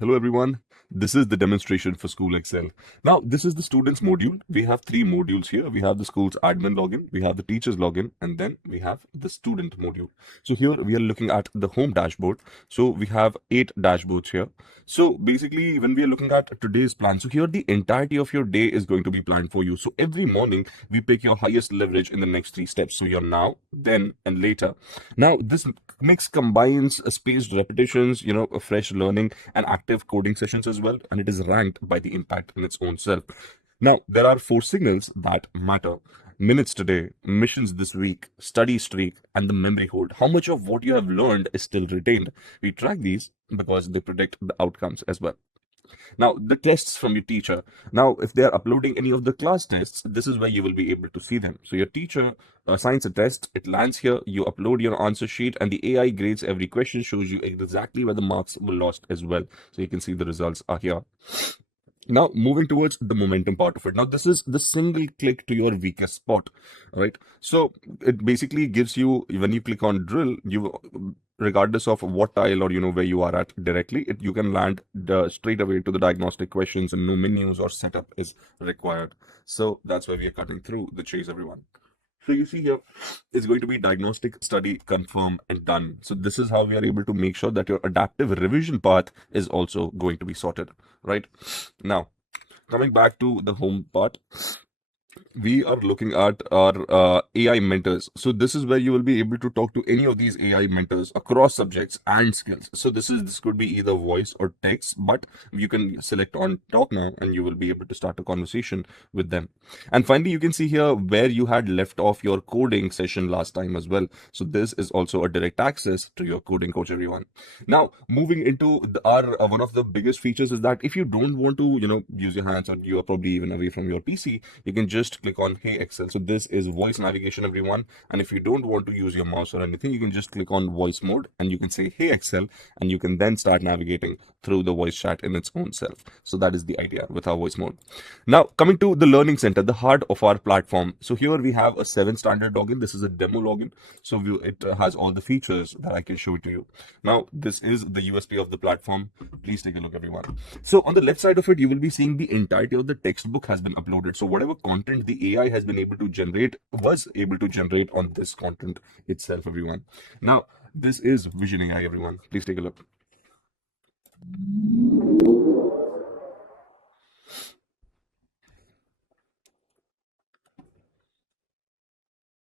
Hello everyone, this is the demonstration for Schoolexl. Now, this is the students module. We have three modules here. We have the school's admin login, we have the teacher's login, and then we have the student module. So here we are looking at the home dashboard. So we have 8 dashboards here. So basically, when we are looking at today's plan, so here the entirety of your day is going to be planned for you. So every morning we pick your highest leverage in the next 3 steps. So you're now, then, and later. Now, this mix combines spaced repetitions, a fresh learning and active coding sessions as well, and it is ranked by the impact in its own self. Now, there are 4 signals that matter: minutes today, missions this week, study streak, and the memory hold. How much of what you have learned is still retained? We track these because they predict the outcomes as well. Now, the tests from your teacher. Now, if they are uploading any of the class tests, this is where you will be able to see them. So your teacher assigns a test, it lands here, you upload your answer sheet, and the AI grades every question, shows you exactly where the marks were lost as well. So you can see the results are here. Now, moving towards the momentum part of it. Now, this is the single click to your weakest spot, right? So it basically gives you, when you click on drill, regardless of what tile or where you are at directly, you can land straight away to the diagnostic questions, and no menus or setup is required. So that's where we are cutting through the chase, everyone. So you see here, it's going to be diagnostic, study, confirm, and done. So this is how we are able to make sure that your adaptive revision path is also going to be sorted, right? Now, coming back to the home part, we are looking at our AI mentors. So this is where you will be able to talk to any of these AI mentors across subjects and skills. So this could be either voice or text, but you can select on talk now and you will be able to start a conversation with them. And finally, you can see here where you had left off your coding session last time as well. So this is also a direct access to your coding coach, everyone. Now, moving into our one of the biggest features is that if you don't want to, use your hands, or you are probably even away from your PC, you can just click on Hey Excel. So this is voice navigation, everyone. And if you don't want to use your mouse or anything, you can just click on voice mode and you can say Hey Excel, and you can then start navigating through the voice chat in its own self. So that is the idea with our voice mode. Now, coming to the learning center, the heart of our platform. So here we have a 7 standard login. This is a demo login. So it has all the features that I can show to you. Now, this is the USP of the platform. Please take a look, everyone. So on the left side of it, you will be seeing the entirety of the textbook has been uploaded. So whatever content the AI has been able to generate was able to generate on this content itself, everyone. Now, this is Vision AI, everyone. Please take a look.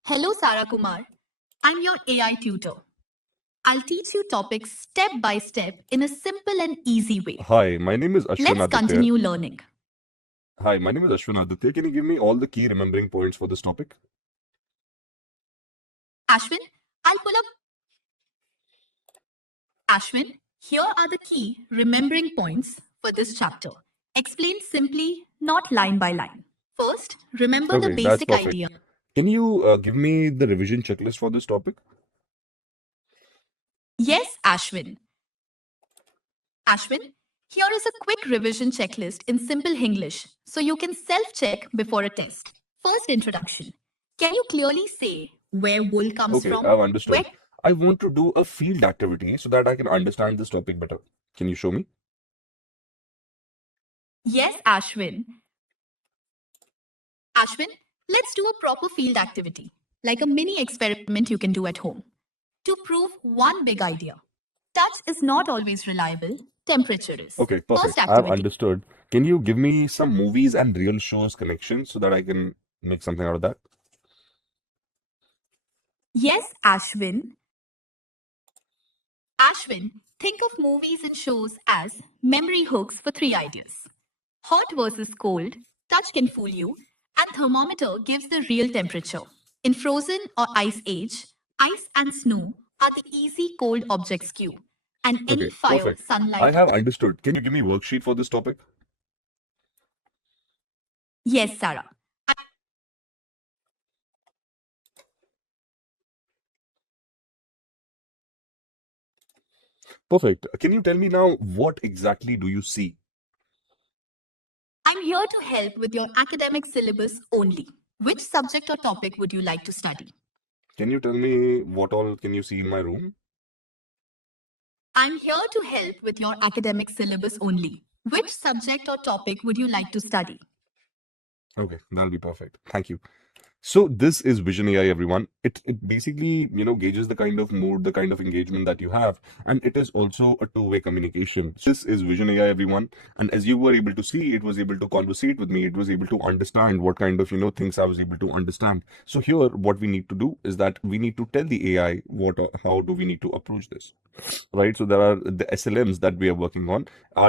Hello, Sarah Kumar. I'm your AI tutor. I'll teach you topics step by step in a simple and easy way. Hi, my name is Ashwin Let's Aditya. continue learning. Hi, my name is Ashwin Aditya. Can you give me all the key remembering points for this topic? Ashwin, I'll pull up. Ashwin, here are the key remembering points for this chapter. Explain simply, not line by line. First, remember the Okay, that's basic perfect. idea. Can you give me the revision checklist for this topic? Yes, Ashwin. Ashwin, here is a quick revision checklist in simple English so you can self check before a test. First, introduction. Can you clearly say where wool comes Okay, from? I've Where? understood. I want to do a field activity so that I can understand this topic better. Can you show me? Yes, Ashwin. Ashwin, let's do a proper field activity, like a mini experiment you can do at home, to prove one big idea. Touch is not always reliable, temperature is. Okay, First perfect. I've activity. understood. Can you give me some movies and real shows connection so that I can make something out of that? Yes, Ashwin. Ashwin, think of movies and shows as memory hooks for 3 ideas. Hot versus cold, touch can fool you, and thermometer gives the real temperature. In Frozen or Ice Age, ice and snow are the easy cold objects cue, and any Okay, fire, perfect. I sunlight. have understood. Can you give me worksheet for this topic? Yes, Sarah. Perfect. Can you tell me now what exactly do you see? I'm here to help with your academic syllabus only. Which subject or topic would you like to study? Can you tell me what all can you see in my room? I'm here to help with your academic syllabus only. Which subject or topic would you like to study? Okay, that'll be perfect. Thank you. So this is Vision AI, everyone. It basically, gauges the kind of mood, the kind of engagement that you have, and it is also a two-way communication. So this is Vision AI, everyone. And as you were able to see, it was able to conversate with me. It was able to understand what kind of, things I was able to understand. So here, what we need to do is that we need to tell the AI how do we need to approach this, right? So there are the SLMs that we are working on.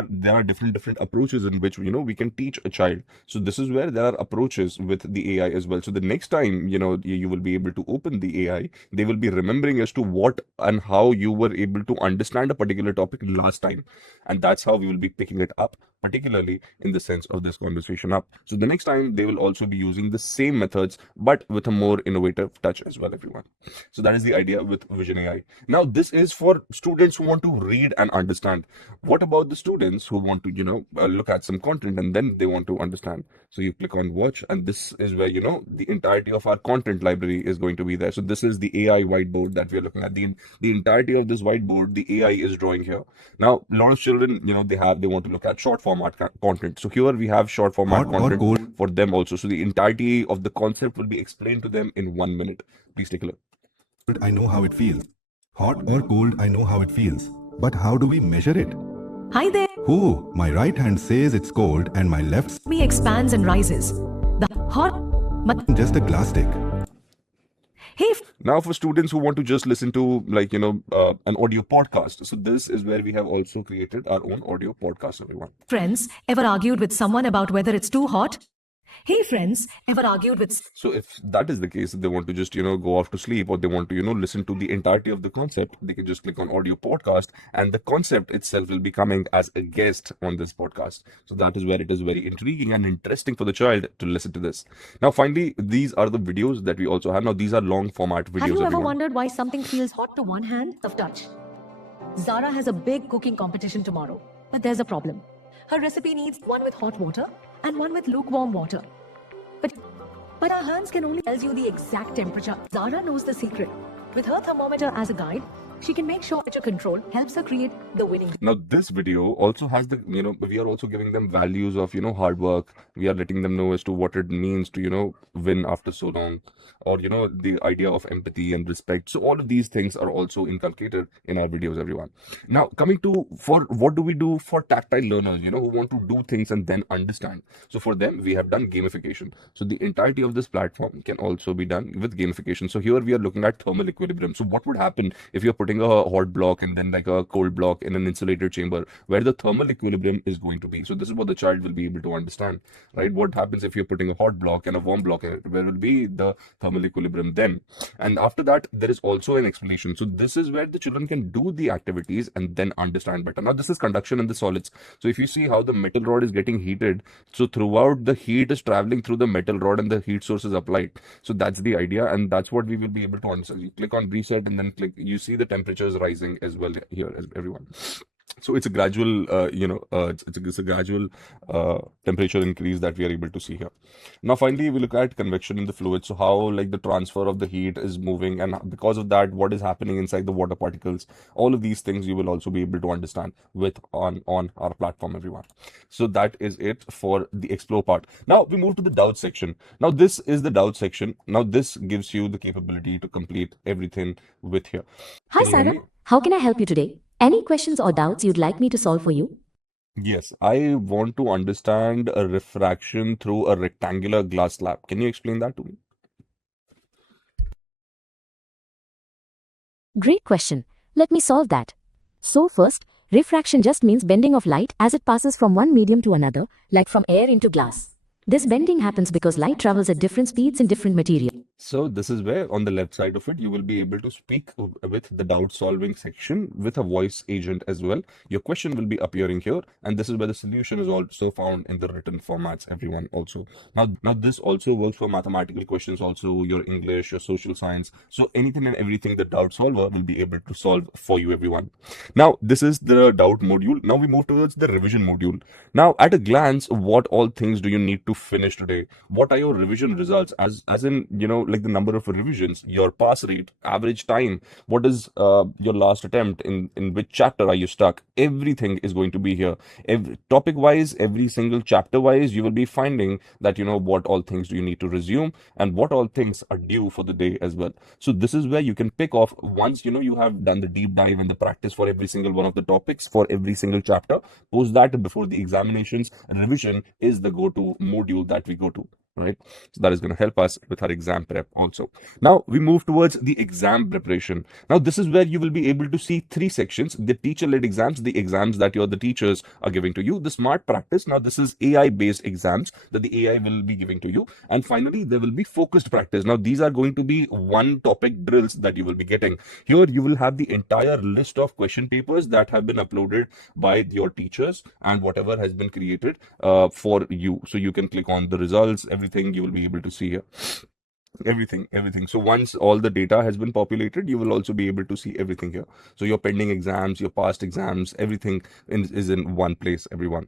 There are different approaches in which we can teach a child. So this is where there are approaches with the AI as well. So the next time you will be able to open the AI, they will be remembering as to what and how you were able to understand a particular topic last time, and that's how we will be picking it up, particularly in the sense of this conversation up. So the next time they will also be using the same methods, but with a more innovative touch as well, everyone. So that is the idea with Vision AI. Now, this is for students who want to read and understand. What about the students who want to, look at some content and then they want to understand? So you click on watch, and this is where, the entirety of our content library is going to be there. So this is the AI whiteboard that we are looking at. The entirety of this whiteboard, the AI is drawing here. Now, a lot of children, they want to look at short format content. So here we have short format content for them also. So the entirety of the concept will be explained to them in 1 minute. Please take a look. I know how it feels. Hot or cold, I know how it feels. But how do we measure it? Hi there. Oh, my right hand says it's cold and my left Me expands and rises. The hot. just a glass stick. Hey Now, for students who want to just listen to an audio podcast, so this is where we have also created our own audio podcast, everyone. friends, ever argued with someone about whether it's too hot? Hey friends, ever argued with So if that is the case, if they want to just, go off to sleep, or they want to, listen to the entirety of the concept, they can just click on audio podcast, and the concept itself will be coming as a guest on this podcast. So that is where it is very intriguing and interesting for the child to listen to this. Now, finally, these are the videos that we also have. Now, these are long format videos, Have you ever everyone. wondered why something feels hot to one hand of touch? Zara has a big cooking competition tomorrow, but there's a problem. Her recipe needs one with hot water and one with lukewarm water. But our hands can only tell you the exact temperature. Zara knows the secret. With her thermometer as a guide, she can make sure temperature control helps her create the winning. Now, this video also has we are also giving them values of, hard work. We are letting them know as to what it means to, win after so long, or, the idea of empathy and respect. So all of these things are also inculcated in our videos, everyone. Now, coming to for what do we do for tactile learners, who want to do things and then understand. So for them, we have done gamification. So the entirety of this platform can also be done with gamification. So here we are looking at thermal equilibrium. So what would happen if you're putting a hot block and then like a cold block in an insulated chamber, where the thermal equilibrium is going to be? So this is what the child will be able to understand, right? What happens if you're putting a hot block and a warm block in it? Where will be the thermal equilibrium then? And after that, there is also an explanation. So this is where the children can do the activities and then understand better. Now, this is conduction in the solids. So if you see how the metal rod is getting heated, so throughout the heat is traveling through the metal rod and the heat source is applied. So that's the idea, and that's what we will be able to understand. You click on reset and then click, you see the temperatures rising as well here, everyone. So it's a gradual, it's a gradual temperature increase that we are able to see here. Now, finally, we look at convection in the fluid. So how like the transfer of the heat is moving, and because of that, what is happening inside the water particles. All of these things you will also be able to understand with on our platform, everyone. So that is it for the explore part. Now we move to the doubt section. Now this is the doubt section. Now this gives you the capability to complete everything with here. Hi, Can you hear Sarah. me? How can I help you today? Any questions or doubts you'd like me to solve for you? Yes, I want to understand a refraction through a rectangular glass slab. Can you explain that to me? Great question. Let me solve that. So first, refraction just means bending of light as it passes from one medium to another, like from air into glass. This bending happens because light travels at different speeds in different material. So this is where on the left side of it, you will be able to speak with the doubt solving section with a voice agent as well. Your question will be appearing here, and this is where the solution is also found in the written formats, everyone also. Now this also works for mathematical questions, also your English, your social science. So anything and everything the doubt solver will be able to solve for you, everyone. Now this is the doubt module. Now we move towards the revision module. Now at a glance, what all things do you need to finish today? What are your revision results? As in, like the number of revisions, your pass rate, average time, what is your last attempt, in which chapter are you stuck. Everything is going to be here. Every topic wise, every single chapter wise, you will be finding that what all things do you need to resume and what all things are due for the day as well. So this is where you can pick off once you have done the deep dive and the practice for every single one of the topics for every single chapter. Post that, before the examinations, revision is the go-to module that we go to, right? So that is going to help us with our exam prep also. Now we move towards the exam preparation. Now this is where you will be able to see three sections: the teacher-led exams, the exams that the teachers are giving to you; the smart practice. Now this is AI-based exams that the AI will be giving to you; and finally there will be focused practice. Now these are going to be one topic drills that you will be getting. Here you will have the entire list of question papers that have been uploaded by your teachers and whatever has been created for you. So you can click on the results, everything you will be able to see here. Everything. So once all the data has been populated, you will also be able to see everything here. So your pending exams, your past exams, everything is in one place, everyone.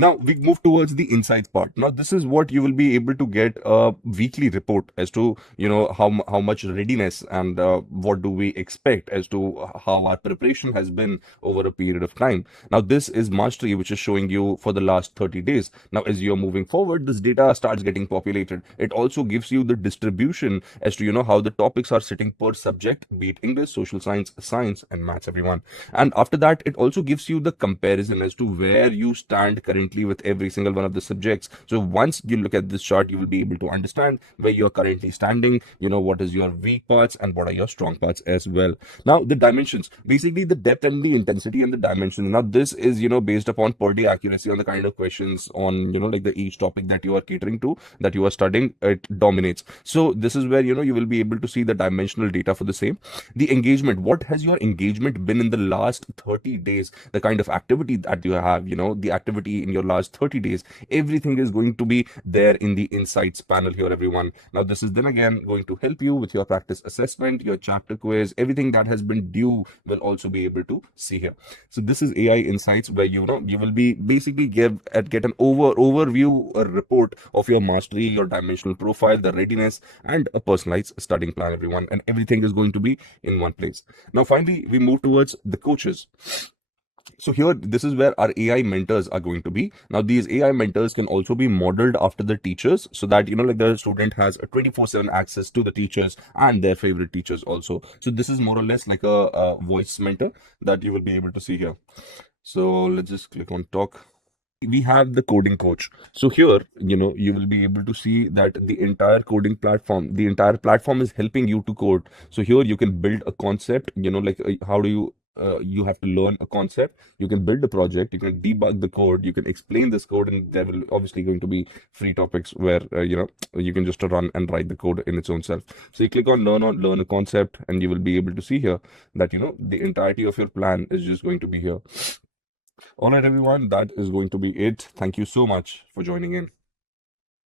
Now we move towards the insights part. Now this is what you will be able to get a weekly report as to how much readiness and what do we expect as to how our preparation has been over a period of time. Now this is mastery, which is showing you for the last 30 days. Now as you're moving forward, this data starts getting populated. It also gives you the distribution as to how the topics are sitting per subject, be it English, social science and maths, everyone. And after that, it also gives you the comparison as to where you stand currently with every single one of the subjects. So once you look at this chart, you will be able to understand where you're currently standing, what is your weak parts and what are your strong parts as well. Now the dimensions, basically the depth and the intensity and the dimension. Now this is based upon per day accuracy on the kind of questions on like the each topic that you are catering to, that you are studying, it dominates. So this is where you will be able to see the dimensional data for the same. The engagement, what has your engagement been in the last 30 days, the kind of activity that you have, the activity in your last 30 days, everything is going to be there in the insights panel here, everyone. Now this is then again going to help you with your practice assessment, your chapter quiz, everything that has been due will also be able to see here. So this is AI insights, where you will be basically get an overview, a report of your mastery, your dimensional profile, the readiness, and a personalized studying plan, everyone, and everything is going to be in one place. Now finally we move towards the coaches. So here, this is where our AI mentors are going to be. Now, these AI mentors can also be modeled after the teachers, so that, like the student has a 24/7 access to the teachers and their favorite teachers also. So this is more or less like a voice mentor that you will be able to see here. So let's just click on talk. We have the coding coach. So here, you will be able to see that the entire entire platform is helping you to code. So here you can build a concept, like how do you have to learn a concept, you can build a project, you can debug the code, you can explain this code, and there will obviously going to be free topics where you can just run and write the code in its own self. So you click on learn a concept, and you will be able to see here that the entirety of your plan is just going to be here. All right, everyone, that is going to be it. Thank you so much for joining in.